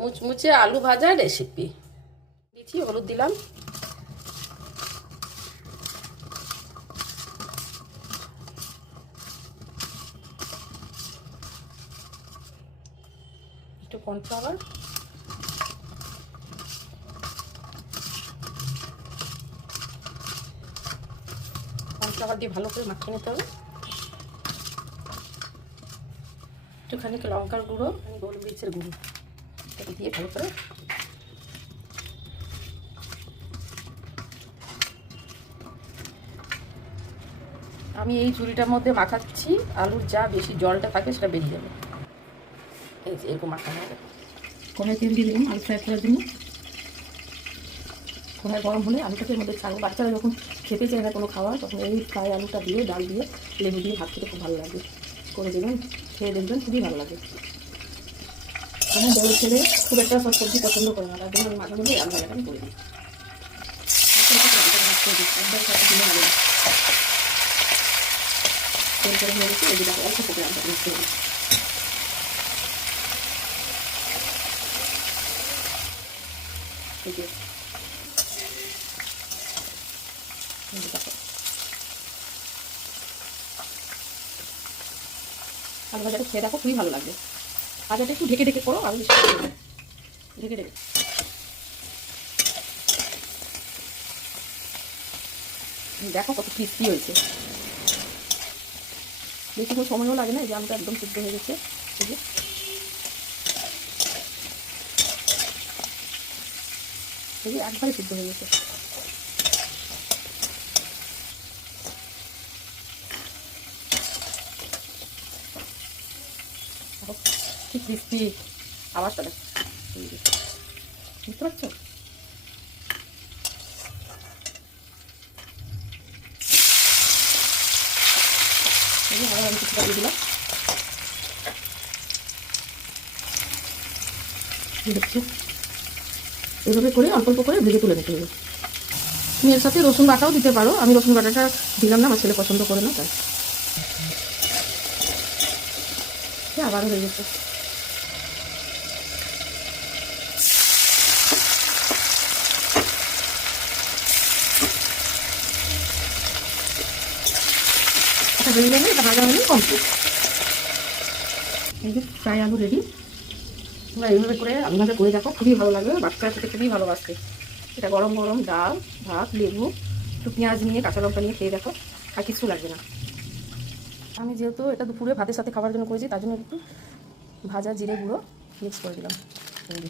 মুচমুচে আলু ভাজা রেসিপি। দিচ্ছি হলুদ দিলাম, একটু কর্নফ্লাওয়ার, কর্নফ্লাওয়ার দিয়ে ভালো করে মাখিয়ে নিতে হবে। একটুখানি লঙ্কার গুঁড়ো, গোলমরিচের গুঁড়ো এটা দিয়ে ভালো করে আমি এই ঝুড়িটার মধ্যে মাখাচ্ছি। আলুর যা বেশি জলটা থাকে সেটা বেরিয়ে যাবে। এই যে এরকম মাখানো হবে। কড়াই তেল দিয়ে দিলাম আলু ফ্রাই করার জন্য। কড়াই গরম হলে আলুটাকে মধ্যে ছাড়বো। বাচ্চারা যখন খেতে চায় না কোনো খাবার, তখন এই ফ্রাই আলুটা দিয়ে ডাল দিয়ে লেবু দিয়ে ভাত খেতে খুব ভালো লাগে। করে দেবেন, খেয়ে দেখবেন, খুবই ভালো লাগে। আমার বড় ছেলে খুব একটা সব সবজি পছন্দ করে না, তার জন্য আমি মাঝে মধ্যে আলু ভাজাটা আমি করে দিই। তেল করে হয়ে গেছে, এগুলোকে অল্প করে আলুটা মিশতে হবে। আলু ভাজাটা খেয়ে দেখো, খুবই ভালো লাগবে। ভাজাটা একটু ঢেকে ঢেকে করো, আলু বেশি ঢেকে ঢেকে। দেখো কত ক্রিস্পি হয়েছে, বেশি কোনো সময়ও লাগে না। এই যে আলুটা একদম সিদ্ধ হয়ে গেছে, এই যে একবারে সিদ্ধ হয়ে গেছে। কি ক্রিস্পি আওয়াজটা দেখ, বুঝতে পারছো? আবার আমি কিছু দিয়ে দিলাম। দেখছো, এভাবে করে অল্প অল্প করে ভেজে তুলে নিতে হবে। তুমি এর সাথে রসুন বাটাও দিতে পারো, আমি রসুন বাটাটা দিলাম না, আমার ছেলে পছন্দ করে না, তাই। আবারও হয়ে গেছে। এটা ভাজা হলে কমপ্লিট। এই যে ফ্রাই আলু রেডি। তোমরা এইভাবে করে আলু ভাজা করে দেখো, খুবই ভালো লাগবে, বাচ্চারা খেতে খুবই ভালোবাসবে। এটা গরম গরম ডাল, ভাত, লেবু, একটু পেঁয়াজ নিয়ে, কাঁচা লঙ্কা নিয়ে খেয়ে দেখো, আর কিছু লাগবে না। আমি যেহেতু এটা দুপুরে ভাতের সাথে খাবার জন্য করেছি, তার জন্য একটু ভাজা জিরে গুঁড়ো মিক্স করে দিলাম।